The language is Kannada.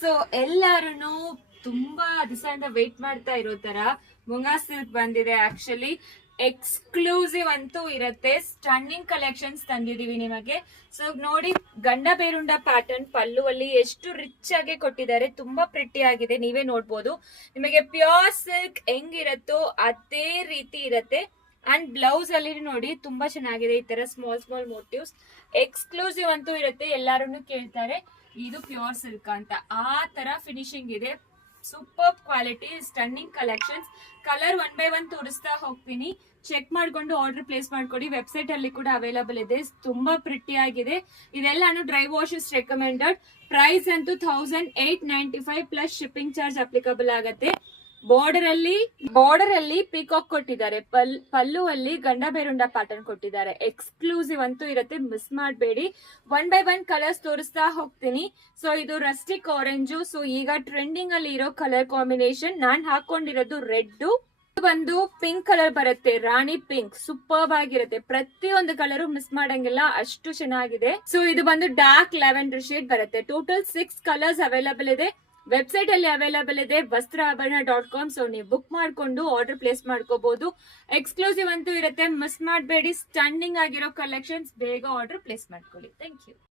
ಫ್ರೆಂಡ್ಸ್, ಎಲ್ಲಾರು ತುಂಬಾ ದಿವಸದಿಂದ ವೇಟ್ ಮಾಡ್ತಾ ಇರೋ ತರ ಮುಂಗಾ ಸಿಲ್ಕ್ ಬಂದಿದೆ. ಆಕ್ಚುಲಿ ಎಕ್ಸ್ಕ್ಲೂಸಿವ್ ಅಂತೂ ಇರತ್ತೆ. ಸ್ಟನ್ನಿಂಗ್ ಕಲೆಕ್ಷನ್ಸ್ ತಂದಿದೀವಿ ನಿಮಗೆ. ಸೊ ನೋಡಿ, ಗಂಡ ಬೇರುಂಡ ಪ್ಯಾಟರ್ನ್ ಪಲ್ಲುವಲ್ಲಿ ಎಷ್ಟು ರಿಚ್ ಆಗಿ ಕೊಟ್ಟಿದ್ದಾರೆ. ತುಂಬಾ ಪ್ರಿಟಿ ಆಗಿದೆ, ನೀವೇ ನೋಡ್ಬೋದು. ನಿಮಗೆ ಪ್ಯೂರ್ ಸಿಲ್ಕ್ ಹೆಂಗಿರತ್ತೋ ಅದೇ ರೀತಿ ಇರತ್ತೆ. ಅಂಡ್ ಬ್ಲೌಸ್ ಅಲ್ಲಿ ನೋಡಿ ತುಂಬಾ ಚೆನ್ನಾಗಿದೆ. ಈ ತರ ಸ್ಮಾಲ್ ಸ್ಮಾಲ್ ಮೋಟಿವ್ಸ್ ಎಕ್ಸ್ಕ್ಲೂಸಿವ್ ಅಂತೂ ಇರುತ್ತೆ. ಎಲ್ಲಾರು ಕೇಳ್ತಾರೆ ಇದು ಪ್ಯೂರ್ ಸಿಲ್ಕ್ ಅಂತ. ಆ ತರ ಫಿನಿಶಿಂಗ್ ಇದೆ. Super quality, stunning collections. Colour 1 by 1 ತೋರಿಸ್ತಾ ಹೋಗ್ತೀನಿ. ಚೆಕ್ ಮಾಡ್ಕೊಂಡು ಆರ್ಡರ್ ಪ್ಲೇಸ್ ಮಾಡ್ಕೊಡಿ. ವೆಬ್ಸೈಟ್ ಅಲ್ಲಿ ಕೂಡ ಅವೈಲಬಲ್ ಇದೆ. ತುಂಬಾ ಪ್ರಿಟಿ ಆಗಿದೆ. ಇದೆಲ್ಲಾನು ಡ್ರೈ ವಾಶಸ್ ರೆಕಮೆಂಡೆಡ್. ಪ್ರೈಸ್ ಅಂತೂ 1895 ಪ್ಲಸ್ ಶಿಪ್ಪಿಂಗ್ ಚಾರ್ಜ್ ಅಪ್ಲಿಕಬಲ್ ಆಗತ್ತೆ. ಬಾರ್ಡರ್ ಅಲ್ಲಿ ಪಿಕಾಕ್ ಕೊಟ್ಟಿದ್ದಾರೆ. ಪಲ್ಲು ಅಲ್ಲಿ ಗಂಡ ಬೇರುಂಡ ಪ್ಯಾಟರ್ನ್ ಕೊಟ್ಟಿದ್ದಾರೆ. ಎಕ್ಸ್ಕ್ಲೂಸಿವ್ ಅಂತೂ ಇರುತ್ತೆ, ಮಿಸ್ ಮಾಡಬೇಡಿ. 1 by 1 ಕಲರ್ಸ್ ತೋರಿಸ್ತಾ ಹೋಗ್ತೀನಿ. ಸೊ ಇದು ರಸ್ಟಿಕ್ ಆರೆಂಜು. ಸೊ ಈಗ ಟ್ರೆಂಡಿಂಗ್ ಅಲ್ಲಿ ಇರೋ ಕಲರ್ ಕಾಂಬಿನೇಷನ್. ನಾನ್ ಹಾಕೊಂಡಿರೋದು ರೆಡ್. ಬಂದು ಪಿಂಕ್ ಕಲರ್ ಬರುತ್ತೆ, ರಾಣಿ ಪಿಂಕ್. ಸೂಪರ್ ಆಗಿರುತ್ತೆ. ಪ್ರತಿಯೊಂದು ಕಲರ್ ಮಿಸ್ ಮಾಡಂಗಿಲ್ಲ, ಅಷ್ಟು ಚೆನ್ನಾಗಿದೆ. ಸೊ ಇದು ಬಂದು ಡಾರ್ಕ್ ಲ್ಯಾವೆಂಡರ್ ಶೇಡ್ ಬರುತ್ತೆ. ಟೋಟಲ್ 6 ಕಲರ್ಸ್ ಅವೈಲಬಲ್ ಇದೆ. ವೆಬ್ಸೈಟ್ ಅಲ್ಲಿ ಅವೈಲಬಲ್ ಇದೆ, ವಸ್ತ್ರಾಭರಣ.com. ಸೊ ನೀವು ಬುಕ್ ಮಾಡ್ಕೊಂಡು ಆರ್ಡರ್ ಪ್ಲೇಸ್ ಮಾಡ್ಕೋಬಹುದು. ಎಕ್ಸ್ಕ್ಲೂಸಿವ್ ಅಂತೂ ಇರುತ್ತೆ, ಮಿಸ್ ಮಾಡಬೇಡಿ. ಸ್ಟನ್ನಿಂಗ್ ಆಗಿರೋ ಕಲೆಕ್ಷನ್ಸ್. ಬೇಗ ಆರ್ಡರ್ ಪ್ಲೇಸ್ ಮಾಡ್ಕೊಳ್ಳಿ. Thank you.